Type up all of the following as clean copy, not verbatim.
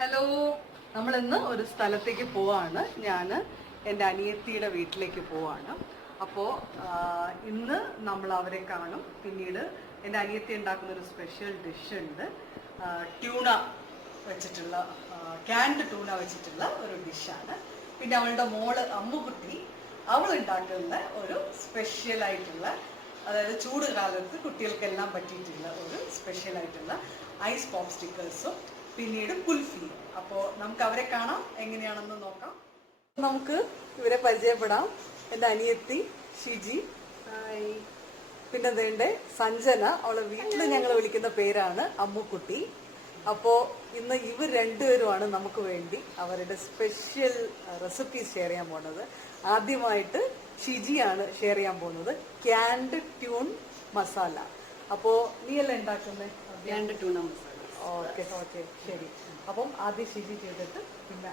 Hello, നമ്മൾ ഇന്ന് ഒരു സ്ഥലത്തേക്ക് പോവാണ്. ഞാൻ എൻ്റെ അനിയത്തിയുടെ വീട്ടിലേക്ക് പോവാണ്. അപ്പോൾ ഇന്ന് നമ്മൾ അവരെ കാണും. പിന്നീട് എൻ്റെ അനിയത്തി ഉണ്ടാക്കുന്ന ഒരു സ്പെഷ്യൽ ഡിഷ് ഉണ്ട്. ട്യൂണ വെച്ചിട്ടുള്ള ക്യാൻഡ് ട്യൂണ വെച്ചിട്ടുള്ള ഒരു ഡിഷാണ്. പിന്നെ അവളുടെ മോള് അമ്മുകുട്ടി അവൾ ഉണ്ടാക്കുന്ന ഒരു സ്പെഷ്യലായിട്ടുള്ള, അതായത് ചൂട് കാലത്ത് കുട്ടികൾക്കെല്ലാം പറ്റിയിട്ടുള്ള ഒരു സ്പെഷ്യലായിട്ടുള്ള ഐസ് പോപ്പ് സ്റ്റിക്കേഴ്സും പിന്നീട് കുൽഫിയും. അപ്പോൾ നമുക്ക് അവരെ കാണാം, എങ്ങനെയാണെന്ന് നോക്കാം. നമുക്ക് ഇവരെ പരിചയപ്പെടാം. എൻ്റെ അനിയത്തി ഷിജി, പിന്നെ അതേണ്ട സഞ്ജന, അവളെ വീട്ടിൽ ഞങ്ങൾ വിളിക്കുന്ന പേരാണ് അമ്മുക്കുട്ടി. അപ്പോൾ ഇന്ന് ഇവർ രണ്ടുപേരുമാണ് നമുക്ക് വേണ്ടി അവരുടെ സ്പെഷ്യൽ റെസിപ്പീസ് ഷെയർ ചെയ്യാൻ പോകുന്നത്. ആദ്യമായിട്ട് ഷിജിയാണ് ഷെയർ ചെയ്യാൻ പോകുന്നത് ക്യാൻഡ് ട്യൂൺ മസാല. അപ്പോൾ നീയല്ലേ ഉണ്ടാക്കുന്നത്? ക്യാൻഡ് ട്യൂണ മസാല. ഓക്കെ ഓക്കെ, ശരി. അപ്പം ആദ്യം ഷിജി ചെയ്തിട്ട് പിന്നെ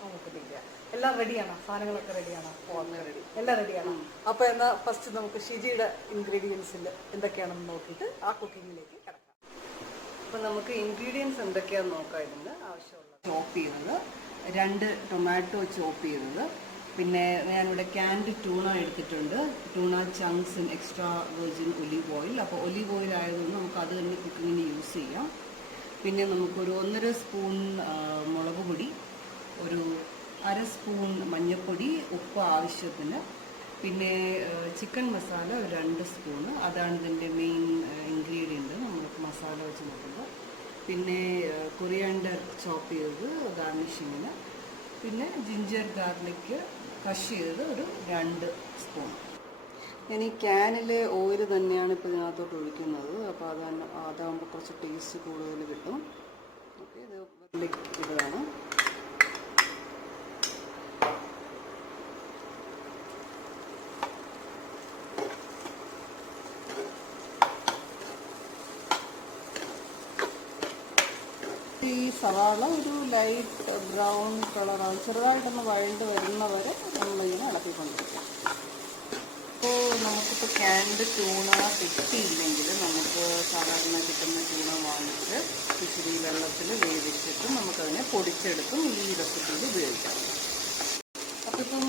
നമുക്ക് ചെയ്യാം. എല്ലാം റെഡിയാണോ? സാധനങ്ങളൊക്കെ റെഡിയാണോ? എല്ലാം റെഡിയാണോ? അപ്പോൾ എന്നാൽ ഫസ്റ്റ് നമുക്ക് ഷിജിയുടെ ഇൻഗ്രീഡിയൻസിൽ എന്തൊക്കെയാണെന്ന് നോക്കിയിട്ട് ആ കുക്കിങ്ങിലേക്ക് കിടക്കാം. അപ്പോൾ നമുക്ക് ഇൻഗ്രീഡിയൻസ് എന്തൊക്കെയാണെന്ന് നോക്കാം. ഇതിന് ആവശ്യമുള്ള ചോപ്പ് ചെയ്തത്, 2 ടൊമാറ്റോ ചോപ്പ് ചെയ്തത്, പിന്നെ ഞാനിവിടെ ക്യാൻഡ് ട്യൂണ എടുത്തിട്ടുണ്ട്. Tuna chunks in extra virgin olive oil. അപ്പോൾ ഒലീവ് ഓയിൽ ആയതുകൊണ്ട് നമുക്ക് അത് തന്നെ കുക്കിങ്ങിന് യൂസ് ചെയ്യാം. പിന്നെ നമുക്കൊരു 1.5 സ്പൂൺ മുളക് പൊടി, ഒരു 1/2 സ്പൂൺ മഞ്ഞൾപ്പൊടി, ഉപ്പ് ആവശ്യത്തിന്, പിന്നെ ചിക്കൻ മസാല ഒരു 2 സ്പൂണ്. അതാണ് ഇതിൻ്റെ മെയിൻ ഇൻഗ്രീഡിയൻറ്റ് നമുക്ക് മസാല വെച്ച് നോക്കുമ്പോൾ. പിന്നെ കൊറിയാണ്ടർ ചോപ്പ് ചെയ്തത് ഗാർണിഷിങ്ങിന്, പിന്നെ ജിഞ്ചർ ഗാർലിക്ക് ക്രഷ് ചെയ്തത് ഒരു 2 സ്പൂൺ. ഞാൻ ഈ ക്യാനിലെ ഓയിൽ തന്നെയാണ് ഇപ്പോൾ ഇതിനകത്തോട്ട് ഒഴിക്കുന്നത്. അപ്പോൾ അതാകുമ്പോൾ കുറച്ച് ടേസ്റ്റ് കൂടുതൽ കിട്ടും. ഓക്കെ, ഇത് ഇതാണ്. ഈ സവാള ഒരു ലൈറ്റ് ബ്രൗൺ കളറാണ്, ചെറുതായിട്ടൊന്ന് വഴണ്ട് വരുന്നവരെ നമ്മളിങ്ങനെ ഇളക്കിക്കൊണ്ടിരിക്കും. അപ്പോൾ നമുക്കിപ്പോൾ ക്യാൻഡ് ട്യൂണ കിട്ടിയില്ലെങ്കിൽ നമുക്ക് സാധാരണ കിട്ടുന്ന ട്യൂണ വാങ്ങിച്ച് ഇച്ചിരി വെള്ളത്തിൽ വേവിച്ചിട്ട് നമുക്കതിനെ പൊടിച്ചെടുത്തും ഈ റെസിപ്പിയിൽ ഉപയോഗിക്കാം. അപ്പോൾ ഇപ്പം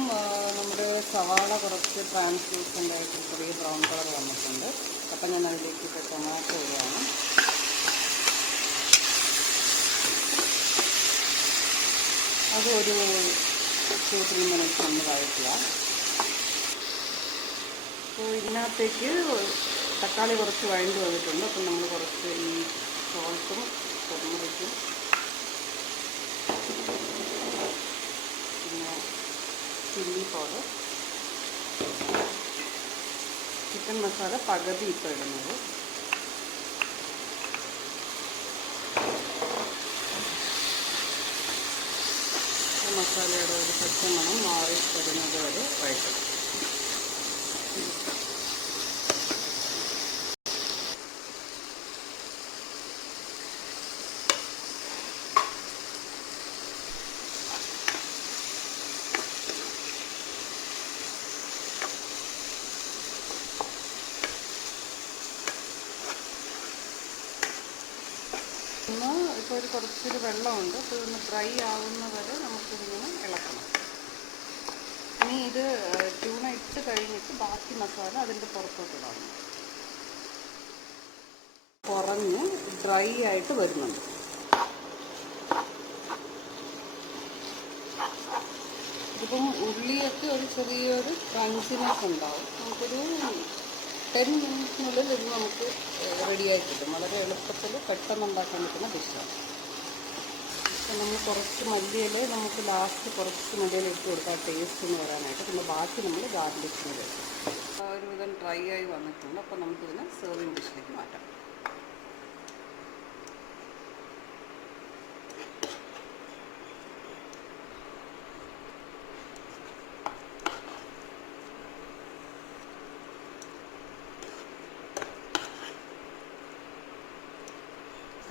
നമ്മുടെ സവാള കുറച്ച് ട്രാൻസ്ലൂസൻ്റ് ആയിട്ട് ചെറിയ ബ്രൗൺ കളർ വന്നിട്ടുണ്ട്. അപ്പം ഞാൻ അതിലേക്ക് ഇപ്പോൾ ടൊമാറ്റോ ഇടുകയാണ്. അതൊരു 2-3 മിനിറ്റ്സ് ഒന്ന് വഴറ്റുക. അപ്പോൾ ഇതിനകത്തേക്ക് തക്കാളി കുറച്ച് വഴണ്ട് വന്നിട്ടുണ്ട്. അപ്പം നമ്മൾ കുറച്ച് ഈ സോൾട്ടും കുരുമുളകും പിന്നെ ചില്ലി പൗഡർ, ചിക്കൻ മസാല പകുതി ഇപ്പോൾ ഇടുന്നത്. മസാലയുടെ ഒരു പച്ചമണം മാറി വരുന്നത് വരെ വഴറ്റും. ഇപ്പോൾ ഒരു കുറച്ചൊരു വെള്ളമുണ്ട്. അപ്പോൾ ഇതൊന്ന് ഡ്രൈ ആവുന്ന വരെ നമുക്കിതിങ്ങനെ ഇളക്കണം. ഇനി ഇത് ട്യൂണ ഇട്ട് കഴിഞ്ഞിട്ട് ബാക്കി മസാല അതിൻ്റെ പുറത്തോട്ടിടാം. കുറഞ്ഞ് ഡ്രൈ ആയിട്ട് വരുന്നുണ്ട്. ഇതിപ്പം ഉള്ളിയൊക്കെ ഒരു ചെറിയൊരു ക്രഞ്ചിനെസ് ഉണ്ടാവും. നമുക്കൊരു 10 മിനിറ്റിനുള്ളിൽ ഇത് നമുക്ക് റെഡിയായി കിട്ടും. വളരെ എളുപ്പത്തിൽ പെട്ടെന്ന് ഉണ്ടാക്കാൻ പറ്റുന്ന ഡിഷാണ്. അപ്പം നമ്മൾ കുറച്ച് മല്ലിയില നമുക്ക് ലാസ്റ്റ് കുറച്ച് മല്ലിയില ഇട്ട് കൊടുക്കാം ടേസ്റ്റ് എന്ന് വരാനായിട്ട്. പിന്നെ ബാക്കി നമ്മൾ ഗാർലിക്കിന് വരും. ഒരുവിധം ഡ്രൈ ആയി വന്നിട്ടുണ്ട്. അപ്പം നമുക്കിതിനെ സെർവിങ് ഡിഷിലേക്ക് മാറ്റാം.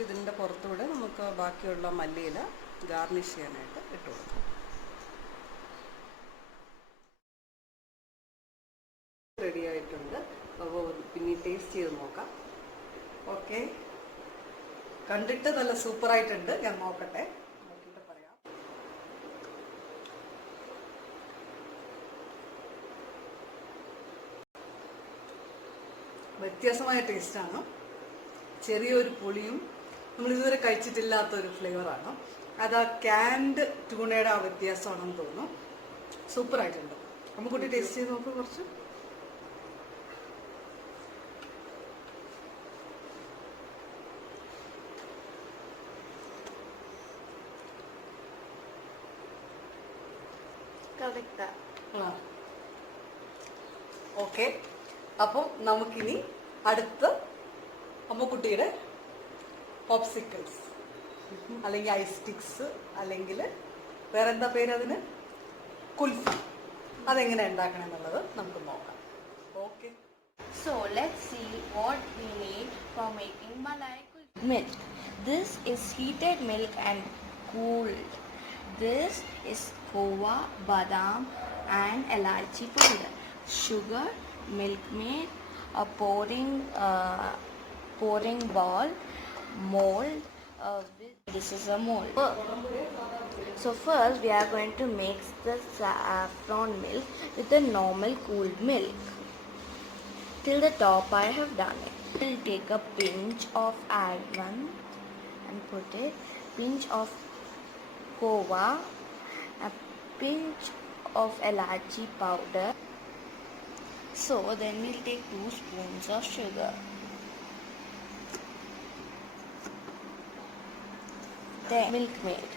ഇതിൻ്റെ പുറത്തൂടെ നമുക്ക് ബാക്കിയുള്ള മല്ലിയില ഗാർണിഷ് ചെയ്യാനായിട്ട് ഇട്ട് കൊടുക്കാം. റെഡി ആയിട്ടുണ്ട്. അപ്പോൾ പിന്നെ ടേസ്റ്റ് ചെയ്ത് നോക്കാം. ഓക്കെ, കണ്ടിട്ട് നല്ല സൂപ്പറായിട്ടുണ്ട്. ഞാൻ നോക്കട്ടെ. വ്യത്യാസമായ ടേസ്റ്റാണ്. ചെറിയൊരു പുളിയും നമ്മൾ ഇതുവരെ കഴിച്ചിട്ടില്ലാത്തൊരു ഫ്ലേവറാണ്. അത് ആ ക്യാൻഡ് ട്യൂണയുടെ ആ വ്യത്യാസമാണെന്ന് തോന്നുന്നു. സൂപ്പറായിട്ടുണ്ട്. അമ്മക്കുട്ടി ടേസ്റ്റ് ചെയ്ത് നോക്ക് കുറച്ച്. ഓക്കെ, അപ്പം നമുക്കിനി അടുത്ത അമ്മക്കുട്ടിയുടെ പോപ്സിക്കിൾസ് അല്ലെങ്കിൽ ഐസ് സ്റ്റിക്സ് അല്ലെങ്കിൽ വേറെന്താ പേര് അതിന്, കുൽഫി, അതെങ്ങനെ ഉണ്ടാക്കണം എന്നുള്ളത് നമുക്ക് നോക്കാം. Okay. So let's see what we need for making malai kulfi. Milk. This is heated milk and cooled. This is khova, badam and elaichi powder. Sugar, milk maid, a pouring ball, mold. This is a mold. So first we are going to mix the saffron milk with the normal cooled milk. Till the top I have done it. We'll take a pinch of almond and put it, pinch of khova, a pinch of elaichi powder. So then we'll take 2 spoons of sugar. Then milk maid.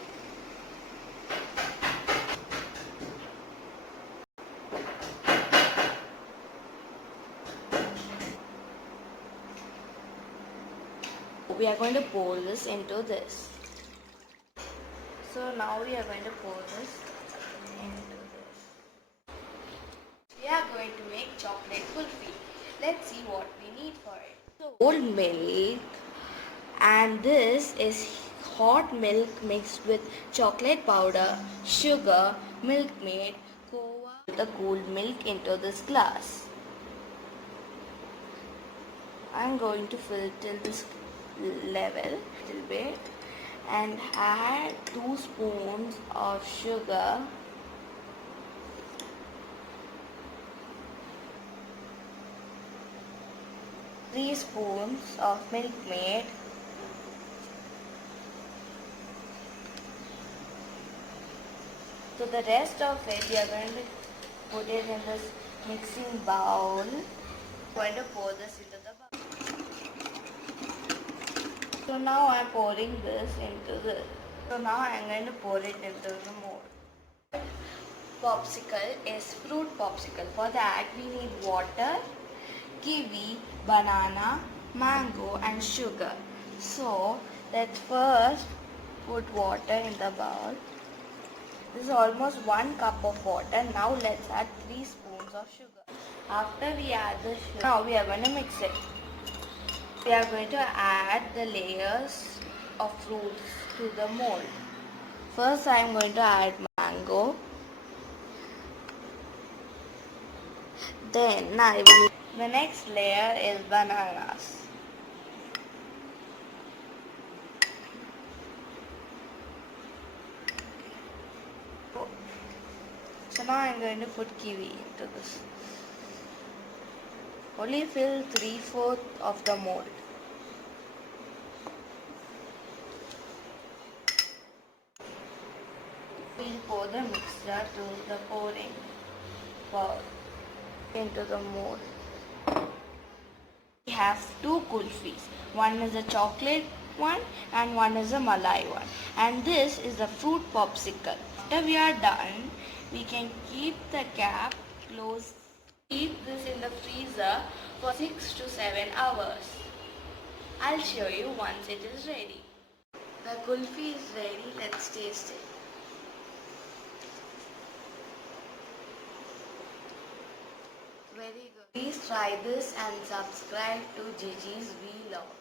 We are going to pour this into this. So now we are going to pour this into this. We are going to make chocolate kulfi. Let's see what we need for it. So old milk, and this is hot milk mixed with chocolate powder, sugar, milk maid, khova. Put the cooled milk into this glass. I'm going to fill till this level little bit and add 2 spoons of sugar, 3 spoons of milk maid, so the rest of it we are going to put it in this mixing bowl. Going to pour this into the bowl. So now I am pouring this into this. So now I am going to pour it into the mold. Popsicle is fruit popsicle. For that we need water, kiwi, banana, mango and sugar. So let's first put water in the bowl. This is almost 1 cup of water. Now let's add 3 spoons of sugar. After we add the sugar, now we are going to mix it. We are going to add the layers of fruits to the mold. First I am going to add mango. Then the next layer is bananas. So now I am going to put kiwi into this. Only fill 3/4 of the mold. We'll pour the mixture to the pouring bowl into the mold. We have 2 kulfis. One is a chocolate one and one is a malai one. And this is the fruit popsicle. After we are done, we can keep the cap closed. Keep this in the freezer for 6 to 7 hours. I'll show you once it is ready. The kulfi is ready. Let's taste it. Very good. Please try this and subscribe to Gigi's Vlog.